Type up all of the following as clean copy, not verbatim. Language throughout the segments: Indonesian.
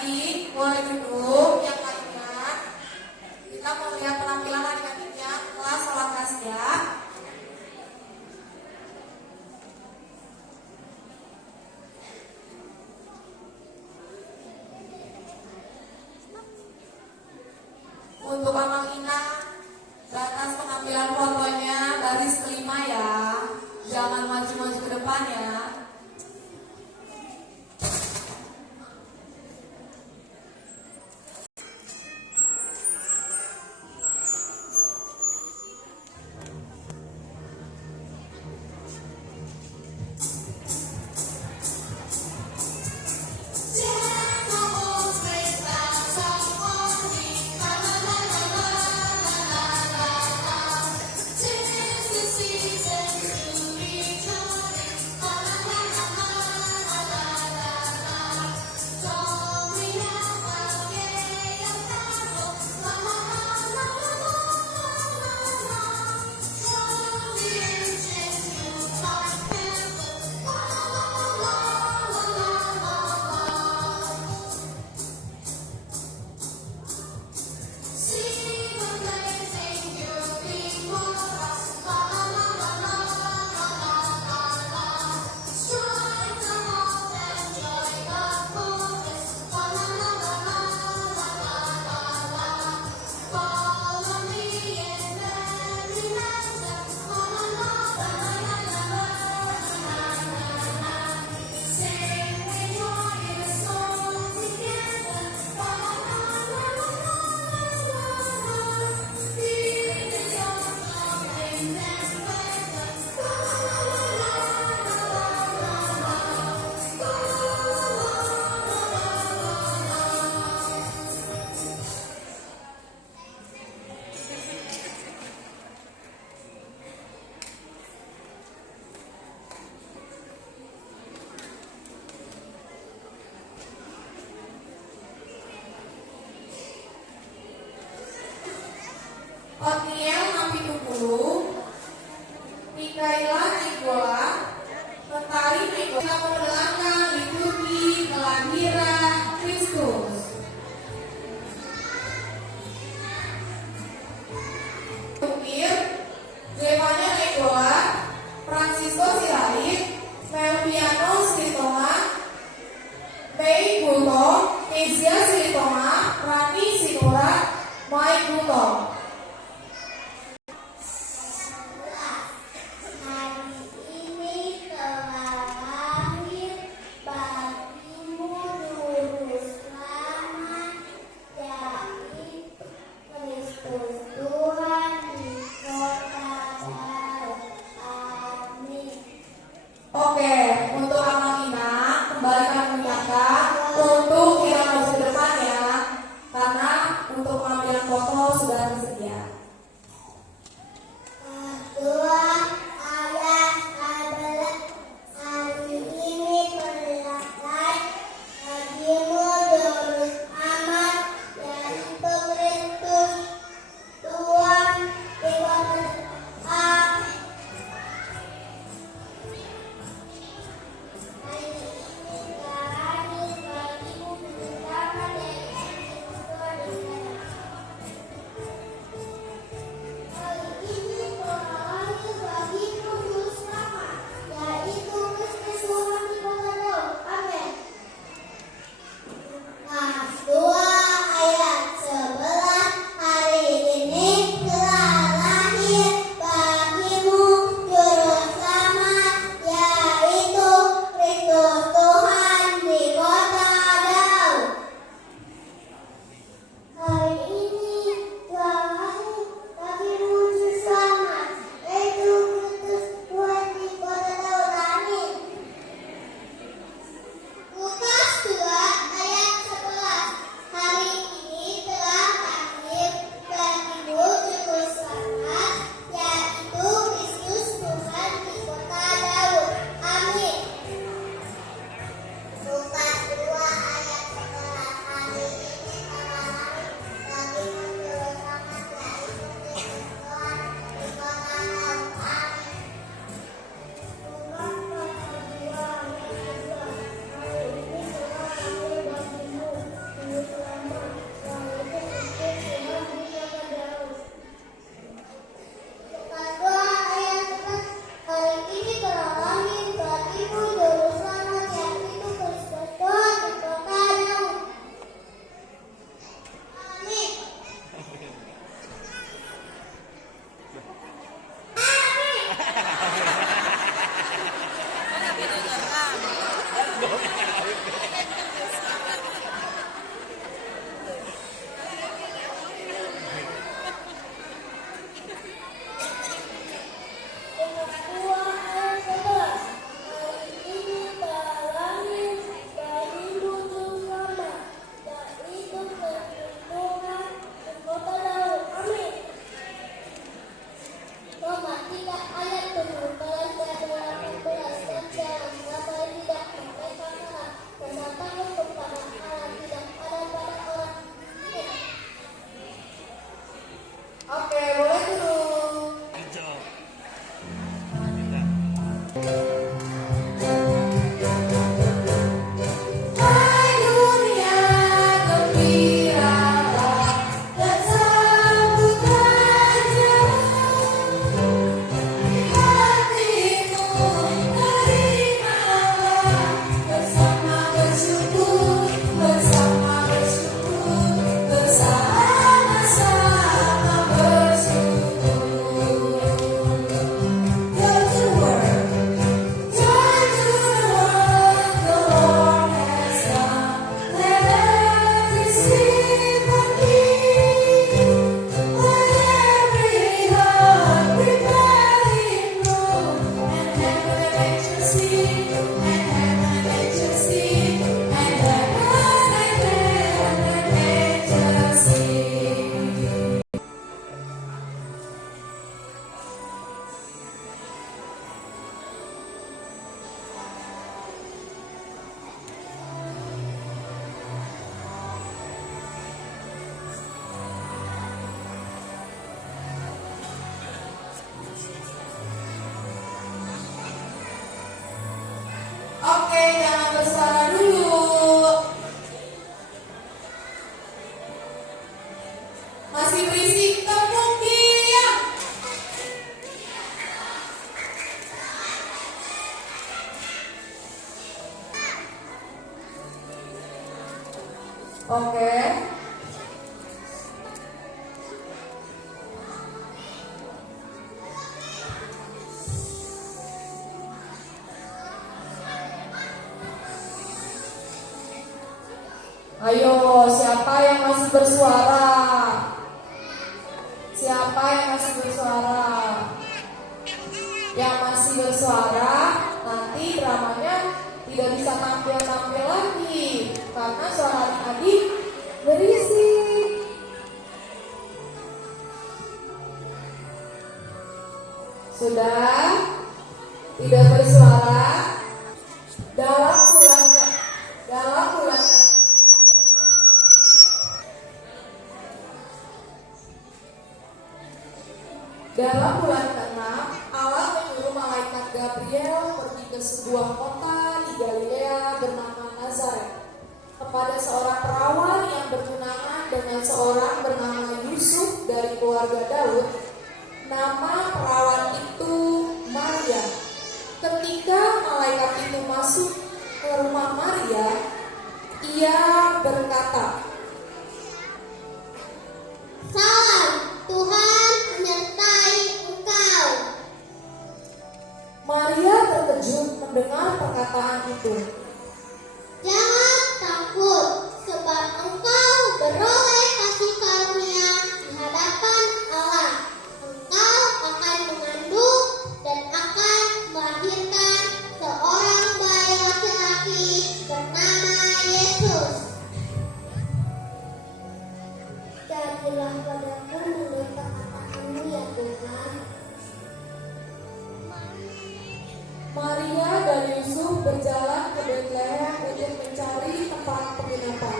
adik-adik boleh duduk yang lainnya. Kita mau lihat penampilan adik-adiknya kelas sholat kasya. Untuk Amal Ina, batas pengambilan fotonya baris kelima ya. Jangan maju-maju ke depan ya. Otniel Nampidum Pulu, Mikaela Nicola, Mentari Nicola. Kita mendengarkan liturgi kelahiran Kristus. Tukir, Zevanya Nicola, Francisco Sirait, Melviano Silitonga, Mei Guto, Ezia Silitonga, Rani Sitora, Mai Guto. Oke, untuk Amal Ina, kembali kami mengingatkan untuk tidak maju ke depan ya, karena untuk pengambilan foto sudah tersedia. Oke, boleh dulu. Hai dunia gembiralah dan sambut wajahmu. Hatimu terimalah bersama bersyukur, bersama-sama bersyukur. Go to work, joy to the world the Lord has done. Let every seed from Him, let every heart prepare Him room. And heaven and nature sing, and heaven and nature sing, and heaven and nature sing. Oke, jangan bersuara dulu. Masih berisik, tepuk diam. Oke. Ayo, siapa yang masih bersuara? Siapa yang masih bersuara? Yang masih bersuara, nanti dramanya tidak bisa tampil-tampil lagi karena suara adik-adik berisik. Sudah? Tidak bersuara? Dalam bulan ke-6, Allah menyuruh malaikat Gabriel pergi ke sebuah kota di Galilea bernama Nazaret kepada seorang perawan yang bertunangan dengan seorang bernama Yusuf dari keluarga Daud. Nama perawan itu Maria. Ketika malaikat itu masuk ke rumah Maria, ia berkata, "Salam, Tuhan menyertai engkau." Maria terkejut mendengar perkataan itu. "Jangan takut, sebab engkau beroleh kasih karunia di hadapan Allah. Engkau akan mengandung dan akan melahirkan seorang bayi laki-laki bernama Yesus. Jadilah padaku menurut kata-katamu ya Tuhan." Maria dan Yusuf berjalan ke Betlehem untuk mencari tempat penginapan.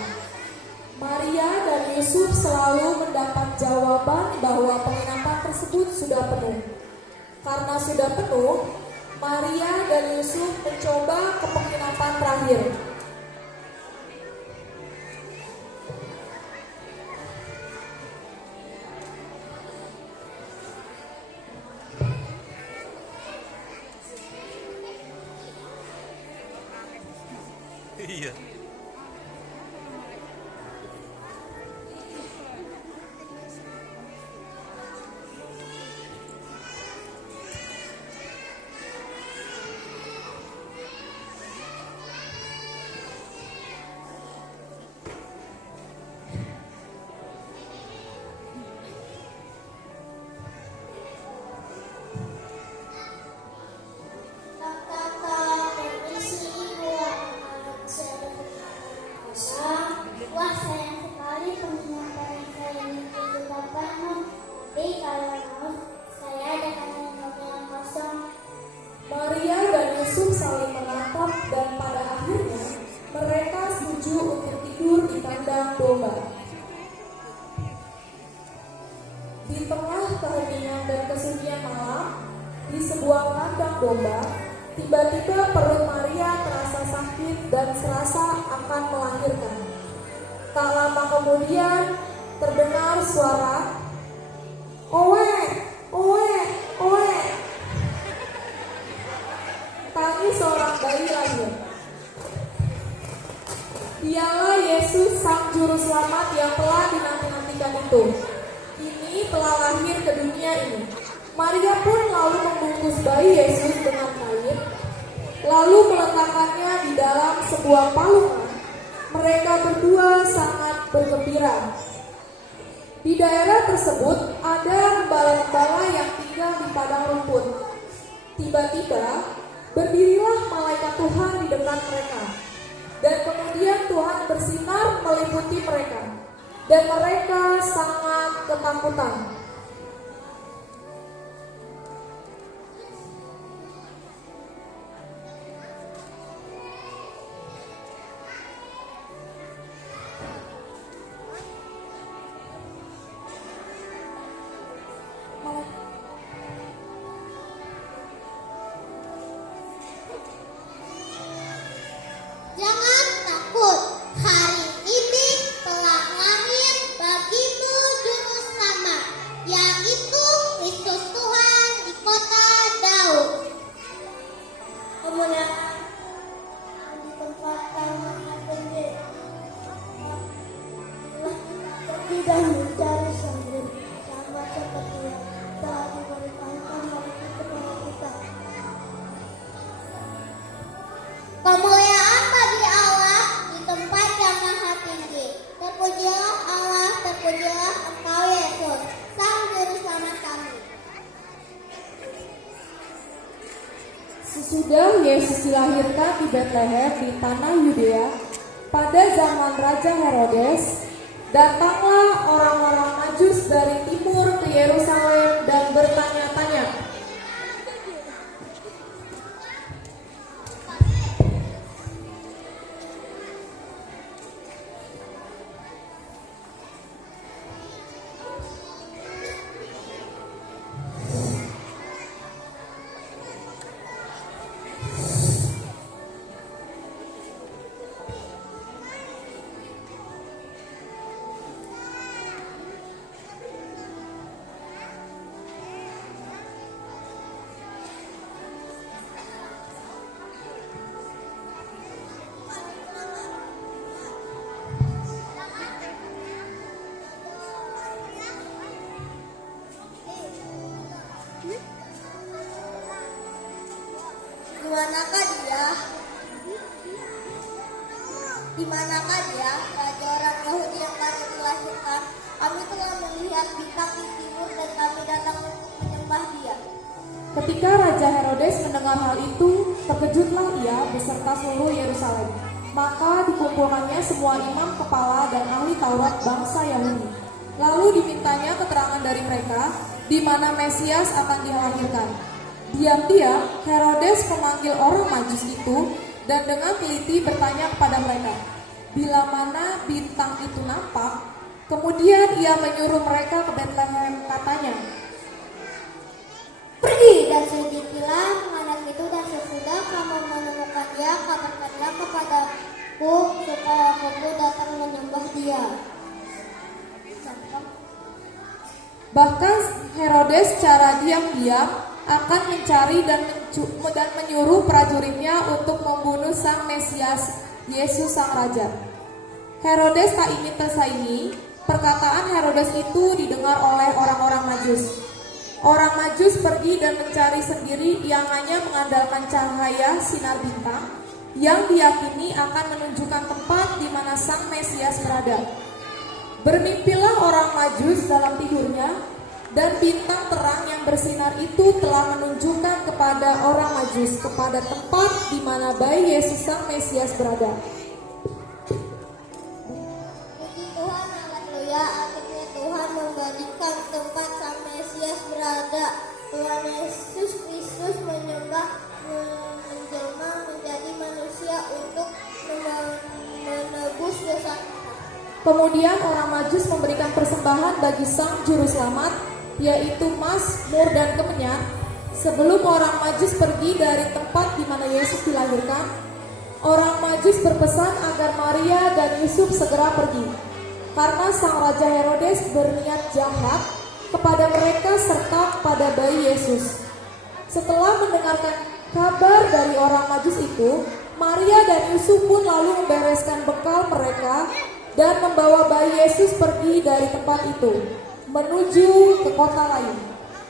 Maria dan Yusuf selalu mendapat jawaban bahwa penginapan tersebut sudah penuh. Karena sudah penuh, Maria dan Yusuf mencoba ke penginapan terakhir. Iya. domba. Di tengah keheningan dan kesunyian malam, di sebuah kandang domba, tiba-tiba perut Maria terasa sakit dan serasa akan melahirkan. Tak lama kemudian terdengar suara, "Owe, owe, owe." Tangis seorang bayi lahir. Dialah Yesus Sang Juru Selamat yang telah dinanti-nantikan itu. Kini telah lahir ke dunia ini. Maria pun lalu membungkus bayi Yesus dengan kain, lalu meletakkannya di dalam sebuah palungan. Mereka berdua sangat bergembira. Di daerah tersebut ada gembala-gembala yang tinggal di padang rumput. Tiba-tiba berdirilah malaikat Tuhan di depan mereka. Dan kemudian Tuhan bersinar meliputi mereka. Dan mereka sangat ketakutan. Jangan takut, hari ini telah lahir bagimu Juru Selamat, yaitu Kristus Tuhan di kota Daud. Kemuliaan di tempat kami tinggi, pergi dan mencari sendiri, sama seperti yang telah diberitahukan oleh kepada kita. Kemuliaan bagi Allah di tempat yang maha tinggi. Terpujilah Allah, terpujilah Engkau Yesus, Sang Juru Selamat kami. Sesudah Yesus dilahirkan di Betlehem di tanah Yudea, pada zaman Raja Herodes, datanglah orang-orang Majus dari timur ke Yerusalem dan bertanya-tanya, Dimanakah dia, raja orang Yahudi yang baru dilahirkan? Kami telah melihat bintang di timur dan kami datang untuk menyembah dia. ketika Raja Herodes mendengar hal itu, terkejutlah ia beserta seluruh Yerusalem. Maka dikumpulkannya semua imam kepala dan ahli Taurat bangsa Yahudi. Lalu dimintanya keterangan dari mereka di mana Mesias akan dilahirkan. Diam-diam Herodes memanggil orang Majus itu dan dengan teliti bertanya kepada mereka, bila mana bintang itu nampak. Kemudian ia menyuruh mereka ke Betlehem, katanya, Pergi dan selidikilah anak itu, dan sesudah kamu menemukan dia, kabarkanlah kepadaku supaya aku datang menyembah dia. Bahkan Herodes secara diam-diam akan mencari dan menyuruh prajuritnya untuk membunuh sang Mesias, Yesus sang Raja. Herodes tak ingin tersaingi. Perkataan Herodes itu didengar oleh orang-orang Majus. Orang Majus pergi dan mencari sendiri yang hanya mengandalkan cahaya sinar bintang yang diyakini akan menunjukkan tempat di mana sang Mesias berada. Bermimpilah orang Majus dalam tidurnya, dan bintang terang yang bersinar itu telah menunjukkan kepada orang Majus kepada tempat di mana bayi Yesus sang Mesias berada. Puji Tuhan, haleluya. Akhirnya Tuhan memberikan tempat sang Mesias berada. Tuhan Yesus Kristus menjelma menjadi manusia untuk menebus dosa kita. Kemudian orang Majus memberikan persembahan bagi sang juru selamat, yaitu emas, mur, dan kemenyan. Sebelum orang Majus pergi dari tempat di mana Yesus dilahirkan, orang Majus berpesan agar Maria dan Yusuf segera pergi, karena sang Raja Herodes berniat jahat kepada mereka serta kepada bayi Yesus. Setelah mendengarkan kabar dari orang Majus itu, Maria dan Yusuf pun lalu membereskan bekal mereka dan membawa bayi Yesus pergi dari tempat itu menuju ke kota lain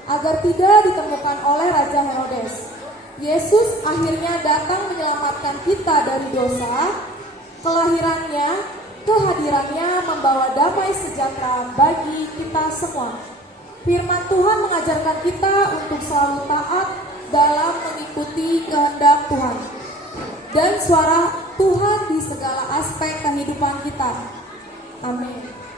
agar tidak ditemukan oleh Raja Herodes. Yesus akhirnya datang menyelamatkan kita dari dosa. Kelahirannya, kehadirannya membawa damai sejahtera bagi kita semua. Firman Tuhan mengajarkan kita untuk selalu taat dalam mengikuti kehendak Tuhan dan suara Tuhan di segala aspek kehidupan kita. Amin.